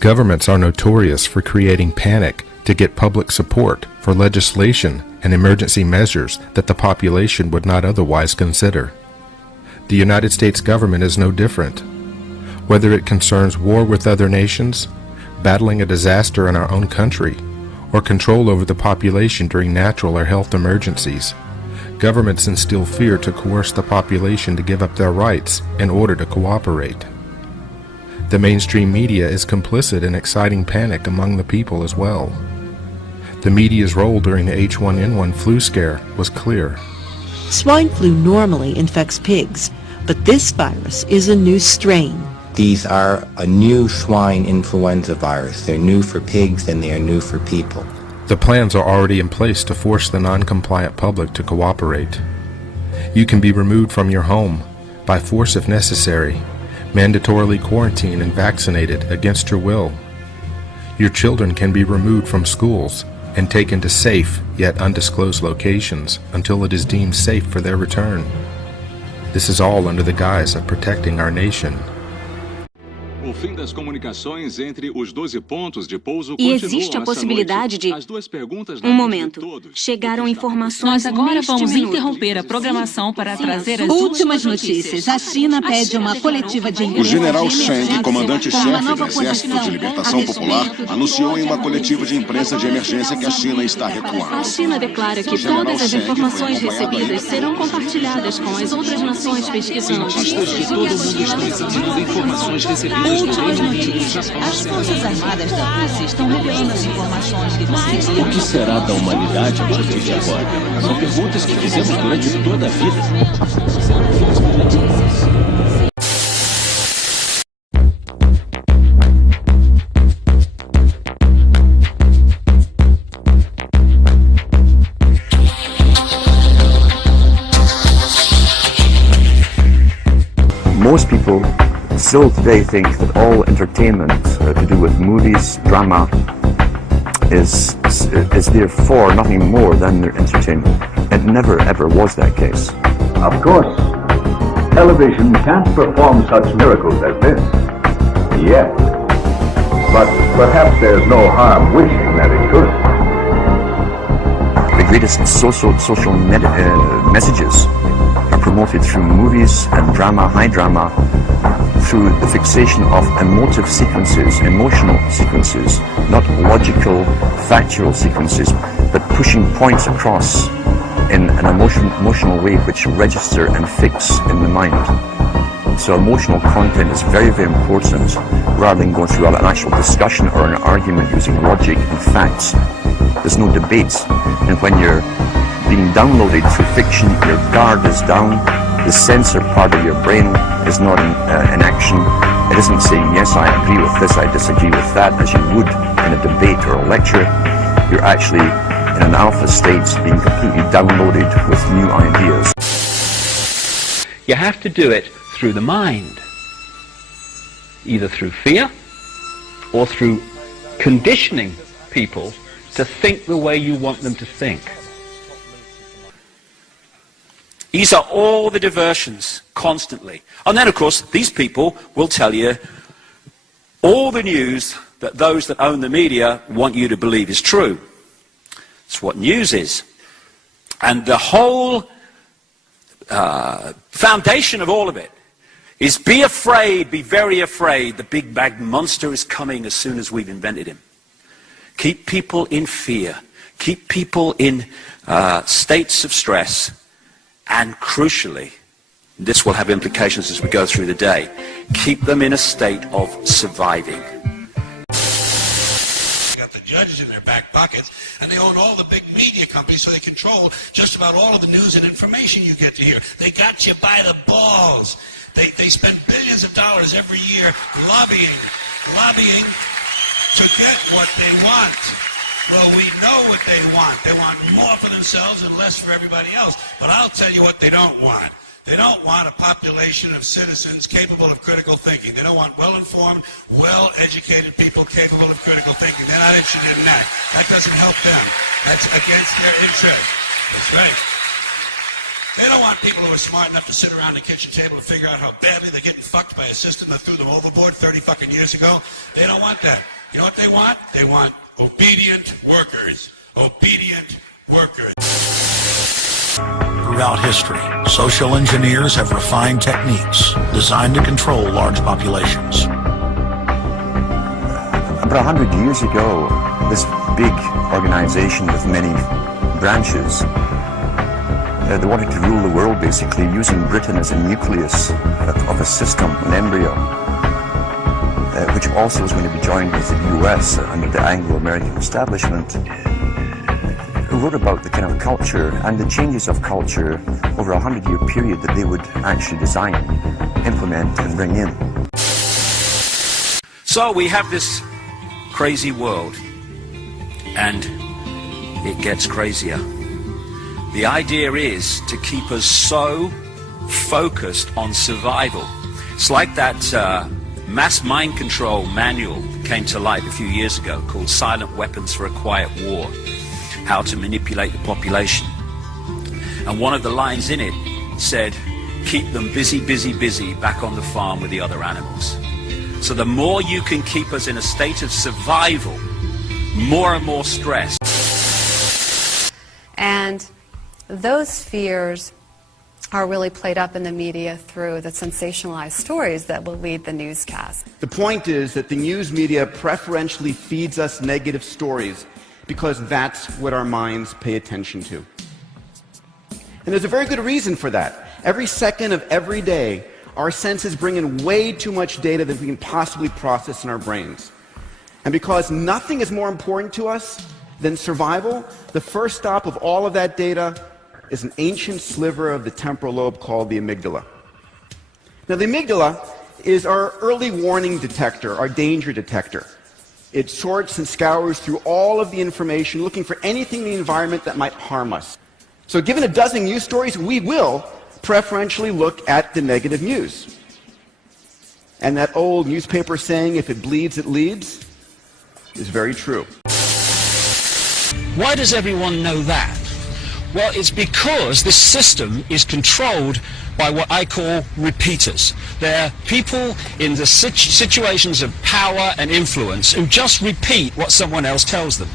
Governments are notorious for creating panic to get public support for legislation and emergency measures that the population would not otherwise consider. The United States government is no different. Whether it concerns war with other nations, battling a disaster in our own country, or control over the population during natural or health emergencies, governments instill fear to coerce the population to give up their rights in order to cooperate. The mainstream media is complicit in exciting panic among the people as well. The media's role during the H1N1 flu scare was clear. Swine flu normally infects pigs, but this virus is a new strain. These are a new swine influenza virus. They're new for pigs and they are new for people. The plans are already in place to force the non-compliant public to cooperate. You can be removed from your home, by force if necessary, mandatorily quarantined and vaccinated against your will. Your children can be removed from schools and taken to safe yet undisclosed locations until it is deemed safe for their return. This is all under the guise of protecting our nation. O fim das comunicações entre os 12 pontos de pouso E existe a possibilidade de... Um momento. Chegaram informações. Nós agora vamos interromper a programação para trazer as últimas notícias. A China pede uma coletiva de O general Cheng, comandante-chefe do Exército de Libertação Popular, anunciou em uma coletiva de imprensa de emergência que a China está recuando. A China declara que todas as informações recebidas serão compartilhadas com as outras nações pesquisando. Cientistas de todo o mundo estão examinando informações recebidas. Últimas notícias. As Forças Armadas da Rússia estão revelando as informações que conseguiram. O que será da humanidade a partir de agora? São perguntas que fizemos durante toda a vida. Most people still today think that all entertainment to do with movies, drama, is therefore nothing more than their entertainment. It never ever was that case. Of course, television can't perform such miracles as this, yet. But perhaps there's no harm wishing that it could. The greatest social messages are promoted through movies and drama, high drama, through the fixation of emotive sequences, emotional sequences, not logical, factual sequences, but pushing points across in an emotional way which register and fix in the mind. So emotional content is very, very important, rather than going through an actual discussion or an argument using logic and facts. There's no debate, and when you're being downloaded through fiction, your guard is down. The censor part of your brain is not in action. It isn't saying, yes, I agree with this, I disagree with that, as you would in a debate or a lecture. You're actually in an alpha state, being completely downloaded with new ideas. You have to do it through the mind, either through fear or through conditioning people to think the way you want them to think. These are all the diversions, constantly. And then, of course, these people will tell you all the news that those that own the media want you to believe is true. It's what news is. And the whole foundation of all of it is be afraid, be very afraid. The big bad monster is coming as soon as we've invented him. Keep people in fear. Keep people in states of stress. And crucially, this will have implications as we go through the day, keep them in a state of surviving. Got the judges in their back pockets, and they own all the big media companies, so they control just about all of the news and information you get to hear. They got you by the balls. They spend billions of dollars every year lobbying to get what they want. Well, we know what they want. They want more for themselves and less for everybody else. But I'll tell you what they don't want. They don't want a population of citizens capable of critical thinking. They don't want well-informed, well-educated people capable of critical thinking. They're not interested in that. That doesn't help them. That's against their interest. That's right. They don't want people who are smart enough to sit around the kitchen table and figure out how badly they're getting fucked by a system that threw them overboard 30 fucking years ago. They don't want that. You know what they want? They want obedient workers. Obedient workers. Throughout history, social engineers have refined techniques designed to control large populations. About 100 years ago, this big organization with many branches, they wanted to rule the world basically using Britain as a nucleus of a system, an embryo, which also was going to be joined with the US under the Anglo-American establishment, who wrote about the kind of culture and the changes of culture over a 100-year period that they would actually design, implement, and bring in. So we have this crazy world, and it gets crazier. The idea is to keep us so focused on survival. It's like that mass mind control manual that came to light a few years ago called Silent Weapons for a Quiet War, how to manipulate the population. And one of the lines in it said, keep them busy, busy, busy back on the farm with the other animals. So the more you can keep us in a state of survival, more and more stress. And those fears are really played up in the media through the sensationalized stories that will lead the newscast. The point is that the news media preferentially feeds us negative stories because that's what our minds pay attention to. And there's a very good reason for that. Every second of every day, our senses bring in way too much data that we can possibly process in our brains. And because nothing is more important to us than survival, the first stop of all of that data is an ancient sliver of the temporal lobe called the amygdala. Now, the amygdala is our early warning detector, our danger detector. It sorts and scours through all of the information, looking for anything in the environment that might harm us. So given a dozen news stories, we will preferentially look at the negative news. And that old newspaper saying, if it bleeds, it leads, is very true. Why does everyone know that? Well, it's because this system is controlled by what I call repeaters. They're people in the situations of power and influence who just repeat what someone else tells them.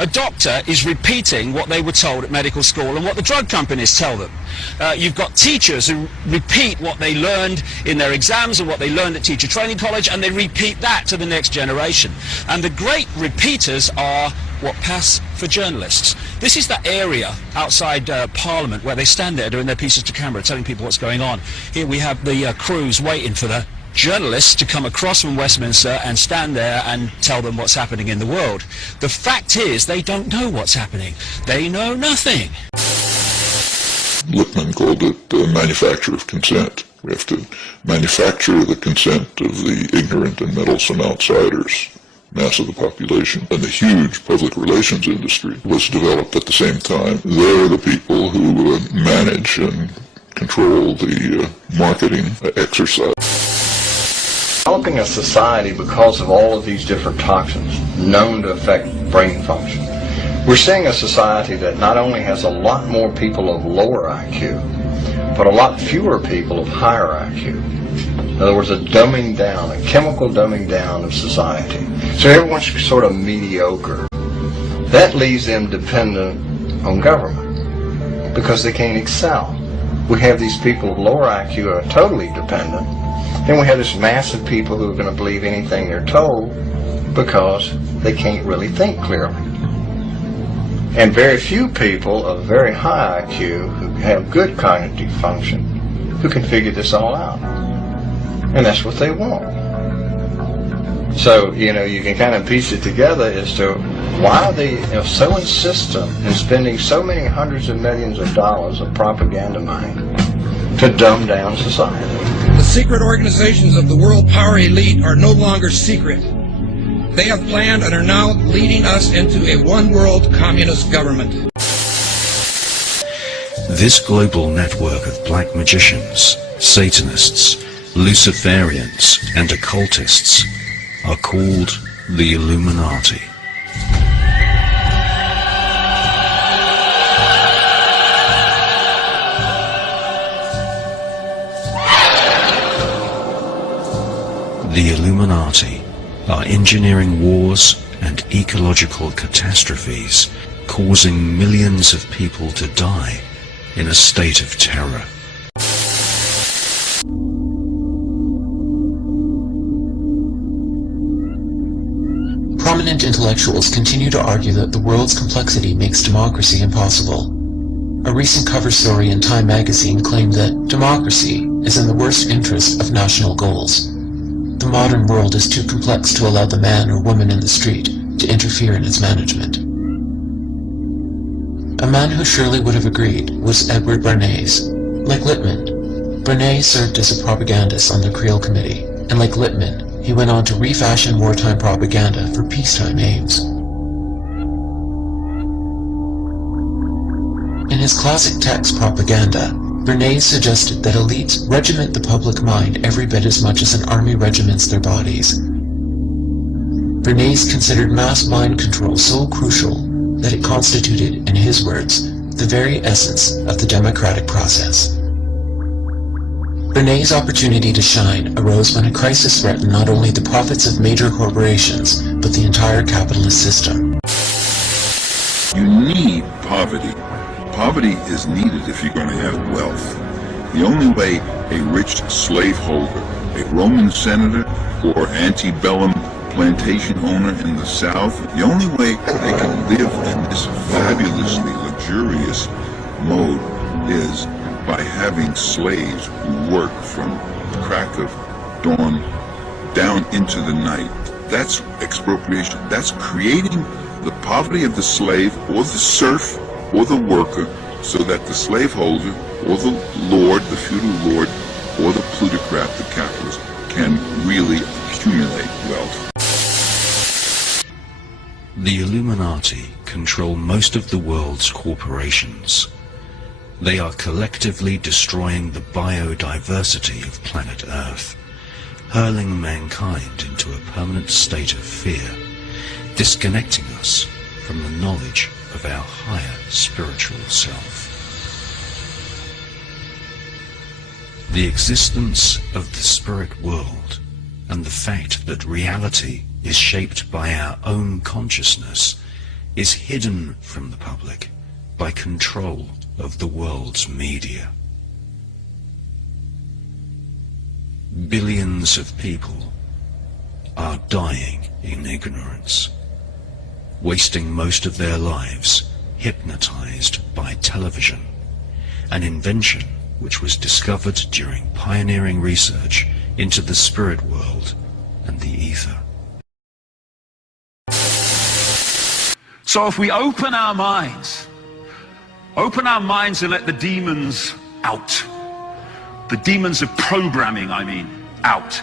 A doctor is repeating what they were told at medical school and what the drug companies tell them. You've got teachers who repeat what they learned in their exams and what they learned at teacher training college, and they repeat that to the next generation. And the great repeaters are what pass for journalists. This is that area outside Parliament where they stand there doing their pieces to camera, telling people what's going on. Here we have the crews waiting for the journalists to come across from Westminster and stand there and tell them what's happening in the world. The fact is, they don't know what's happening. They know nothing. Lippmann called it the manufacture of consent. We have to manufacture the consent of the ignorant and meddlesome outsiders. Mass of the population, and the huge public relations industry was developed at the same time. They're the people who manage and control the marketing exercise. Developing a society because of all of these different toxins known to affect brain function. We're seeing a society that not only has a lot more people of lower IQ, but a lot fewer people of higher IQ. In other words, a dumbing down, a chemical dumbing down of society. So everyone's sort of mediocre. That leaves them dependent on government because they can't excel. We have these people of lower IQ who are totally dependent. Then we have this mass of people who are going to believe anything they're told because they can't really think clearly. And very few people of very high IQ who have good cognitive function who can figure this all out. And that's what they want. So, you can kind of piece it together as to why they so insistent in spending so many hundreds of millions of dollars of propaganda money to dumb down society. The secret organizations of the world power elite are no longer secret. They have planned and are now leading us into a one-world communist government. This global network of black magicians, Satanists, Luciferians, and occultists are called the Illuminati. The Illuminati are engineering wars and ecological catastrophes, causing millions of people to die in a state of terror. Prominent intellectuals continue to argue that the world's complexity makes democracy impossible. A recent cover story in Time magazine claimed that democracy is in the worst interest of national goals. The modern world is too complex to allow the man or woman in the street to interfere in its management. A man who surely would have agreed was Edward Bernays. Like Lippmann, Bernays served as a propagandist on the Creel Committee, and like Lippmann, he went on to refashion wartime propaganda for peacetime aims. In his classic text Propaganda, Bernays suggested that elites regiment the public mind every bit as much as an army regiments their bodies. Bernays considered mass mind control so crucial that it constituted, in his words, the very essence of the democratic process. Bernays' opportunity to shine arose when a crisis threatened not only the profits of major corporations, but the entire capitalist system. You need poverty. Poverty is needed if you're going to have wealth. The only way a rich slaveholder, a Roman senator, or antebellum plantation owner in the South, the only way they can live in this fabulously luxurious mode is by having slaves who work from the crack of dawn down into the night. That's expropriation. That's creating the poverty of the slave or the serf or the worker so that the slaveholder or the lord, the feudal lord, or the plutocrat, the capitalist, can really accumulate wealth. The Illuminati control most of the world's corporations. They are collectively destroying the biodiversity of planet Earth, hurling mankind into a permanent state of fear, disconnecting us from the knowledge of our higher spiritual self. The existence of the spirit world and the fact that reality is shaped by our own consciousness is hidden from the public by control of the world's media. Billions of people are dying in ignorance, wasting most of their lives hypnotized by television, an invention which was discovered during pioneering research into the spirit world and the ether. So if we open our minds and let the demons out, the demons of programming, out,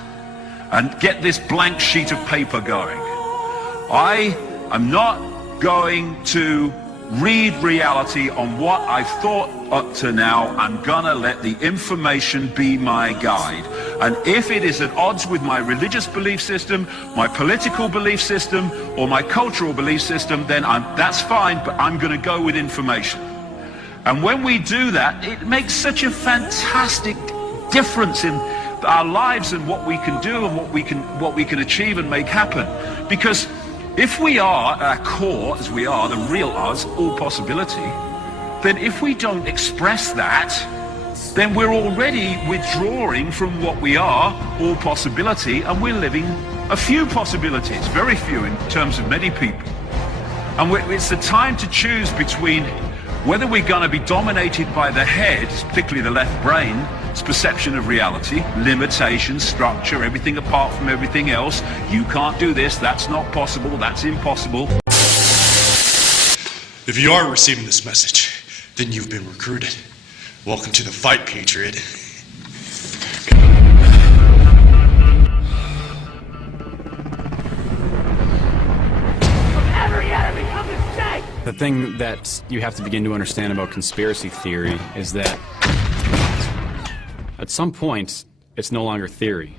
and get this blank sheet of paper going. I am not going to read reality on what I've thought up to now. I'm gonna let the information be my guide. And if it is at odds with my religious belief system, my political belief system, or my cultural belief system, then that's fine, but I'm gonna go with information. And when we do that, it makes such a fantastic difference in our lives and what we can do and what we can achieve and make happen. Because if we are, at our core, as we are, the real us, all possibility, then if we don't express that, then we're already withdrawing from what we are, all possibility, and we're living a few possibilities, very few in terms of many people. And it's the time to choose between whether we're going to be dominated by the head, particularly the left brain, its perception of reality, limitations, structure, everything apart from everything else. You can't do this, that's not possible, that's impossible. If you are receiving this message, then you've been recruited. Welcome to the fight, Patriot. The thing that you have to begin to understand about conspiracy theory is that at some point, it's no longer theory.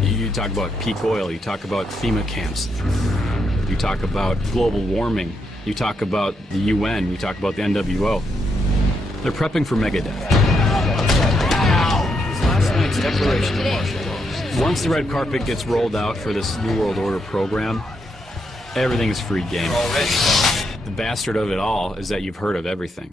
You talk about peak oil, you talk about FEMA camps, you talk about global warming, you talk about the UN, you talk about the NWO. They're prepping for megadeath. Last night Once the red carpet gets rolled out for this New World Order program, everything is free game. The bastard of it all is that you've heard of everything.